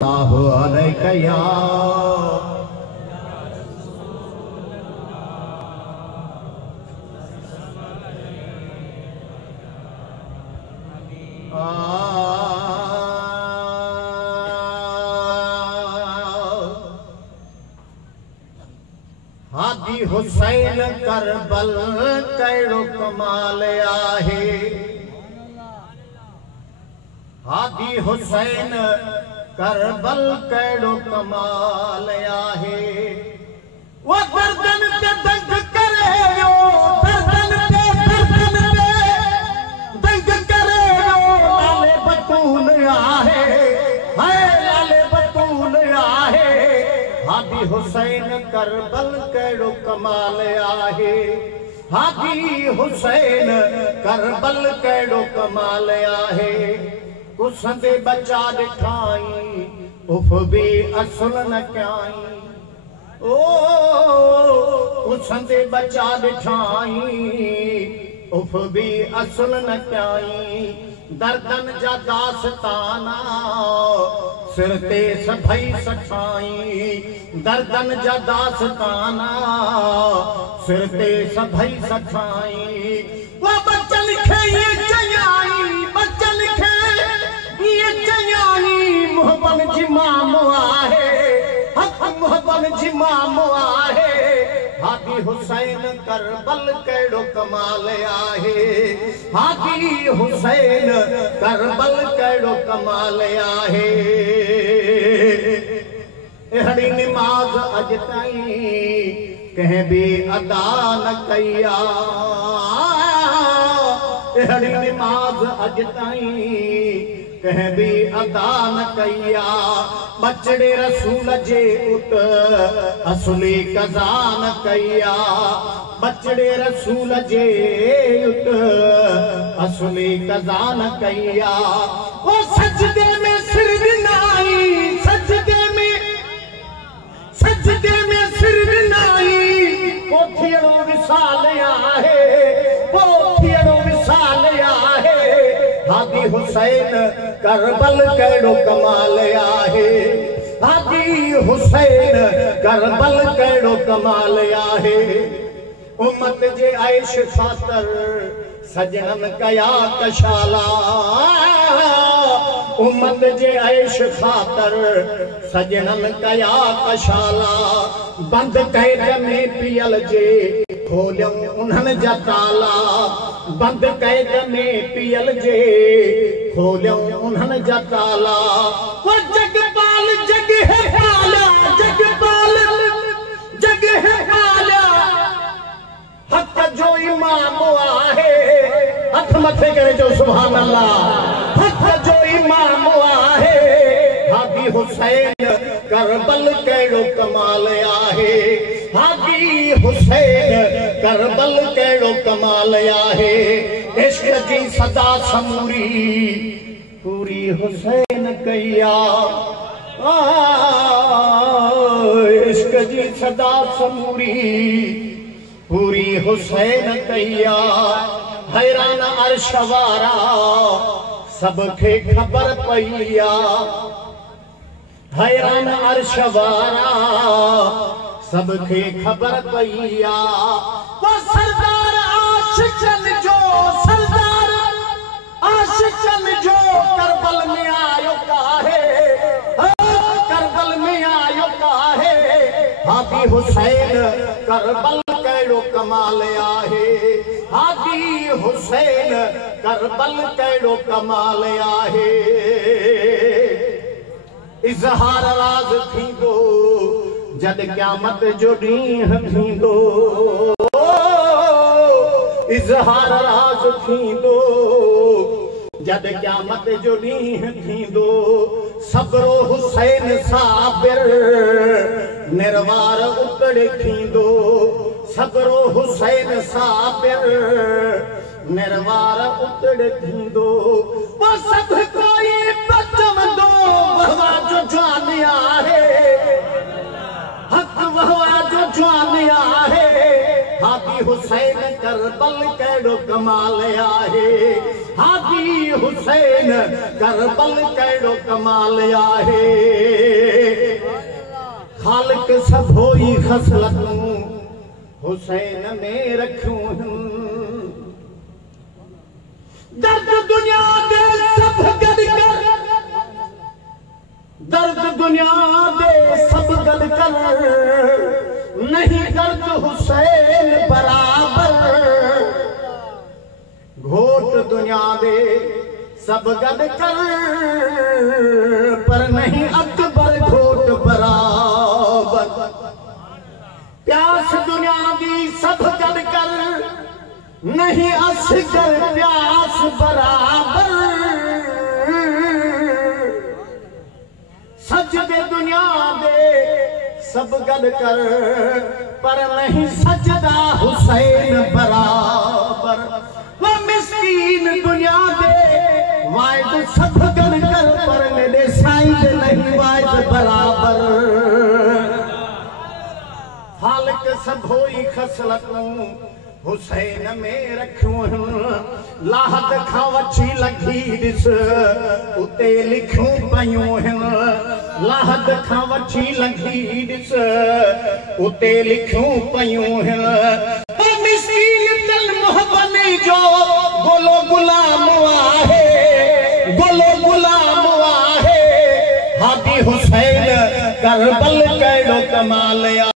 अलैका हादी हुसैन करबल कहिड़ो कमाल आहे। हादी हुसैन करबल कहिड़ो कमाल आहे। वो गर्दन ते दंग करे वियो, गर्दन ते दंग करे वियो, लाले बतूल आहे, हाय लाले बतूल आहे। हादी हुसैन करबल कहिड़ो कमाल आहे। हादी हुसैन करबल कहिड़ो कमाल आहे। कुसंदे बच्चा ॾिठाई उफ भी असुल न कयाई। ओ कुसंदे बच्चा ॾिठाई उफ भी असुल न कयाई। दर्दन जा दास्ताना सिर ते सभई सठाई। दर्दन जा दास्ताना सिर ते सभई सठाई। वो बच्चन खे ये चयाई, बच्चन खे ये चयाई, मोहबन जी मामो आहे, हक मोहबन जी मामो आहे। हादी हुसैन करबल कहिड़ो कमाल आहे। हादी हुसैन करबल कहिड़ो कमाल आहे। अहिड़ी निमाज़ अॼु ताईं कंहिं बि अदा न कई आहे। अहिड़ी निमाज़ अॼु ताईं कंहिं बि अदा न कई आहे। बचड़े रसूल जे उत असुली कज़ा न कई आहे। बचड़े रसूल जे उत असुली कज़ा न कई आहे। ओ सजदे में सिर ॾिनाई, सजदे में सिर ॾिनाई। पोथियड़ो विसाल आहे, पोथियड़ो विसाल आहे। हादी हुसैन करबल कहिड़ो कमाल आहे। हादी हुसैन करबल कहिड़ो कमाल आहे। उम्मत जे आइश ख़ातर सजनन कया कशाला। उम्मत जे आइश ख़ातर सजनन कया कशाला। बंद कैद में पियल जे खोलियऊं उन्हनि जा ताला। बंद कैद में पियल जे खोलियऊं उन्हनि जा ताला। वो जगपाल जग है पाला, जगपाल जग है पाला। हक जो इमाम आहे, हथ मथे करे जो सुभान अल्लाह। हक जो इमाम आहे। हादी हुसैन करबल कहिड़ो कमाल आहे। हादी हुसैन करबल कहिड़ो कमाल आहे। इश्क जी सदा समूरी पूरी हुसैन कई आहे। इश्क जी सदा समूरी पूरी हुसैन कई आहे। हैरान अर्श वारा सबखे ख़बर पई आहे। हैरान अर्श वारा सबखे ख़बर पई आहे। वो सरदार आशिकन जो, सरदार आशिकन जो करबल में आयो काहे, करबल में आयो काहे। हादी हुसैन करबल कहिड़ो कमाल आहे। हादी हुसैन करबल कहिड़ो कमाल आहे। इज़हार राज़ थींदो जद क़यामत जो ॾींहुं थींदो। इज़हार राज़ थींदो जद क़यामत जो ॾींहुं थींदो। सबरो हुसैन साबिर निर्वार उतड़े थींदो। सबरो हुसैन साबिर निर्वार उतड़े थींदो। वो सभ कोई बचवंदो वहवा जो जान आहे, हक वहवा जो जान आहे। हादी हुसैन करबल कहिड़ो कमाल आहे। हादी हुसैन करबल कहिड़ो कमाल आहे। ख़ालिक सभोई ख़सलतूं हुसैन में रखियूं दर्द दुनिया दे सब गॾु कर, दर्द दुनिया दे सब गॾु कर, नहीं दर्द हुसैन बराबर। घोट दुनिया दे सब गॾु कर, पर नहीं अकबर घोट बराबर। प्यास दुनिया दी सब गॾु कर, नहीं असगर प्यास बराबर। सजदे दुनिया दे सब गॾु कर, पर नहीं सजदा हुसैन बराबर। वो मिस्कीन दुनिया दे वाइद सब गॾु कर, पर मेरे साईं दे नहीं वाइद बराबर। ख़ालिक सभोई ख़सलतूं हुसैन में रखियूं, लाहद खां वठी लगी ॾिस उते लिखियूं पयूं। लाहद खां वठी लगी ॾिस उते लिखियूं पयूं। मिस्कीन दिल मोहबनी जो गोलो गुलाम आहे, गोलो गुलाम आहे। हादी हुसैन करबल कहिड़ो कमाल आहे।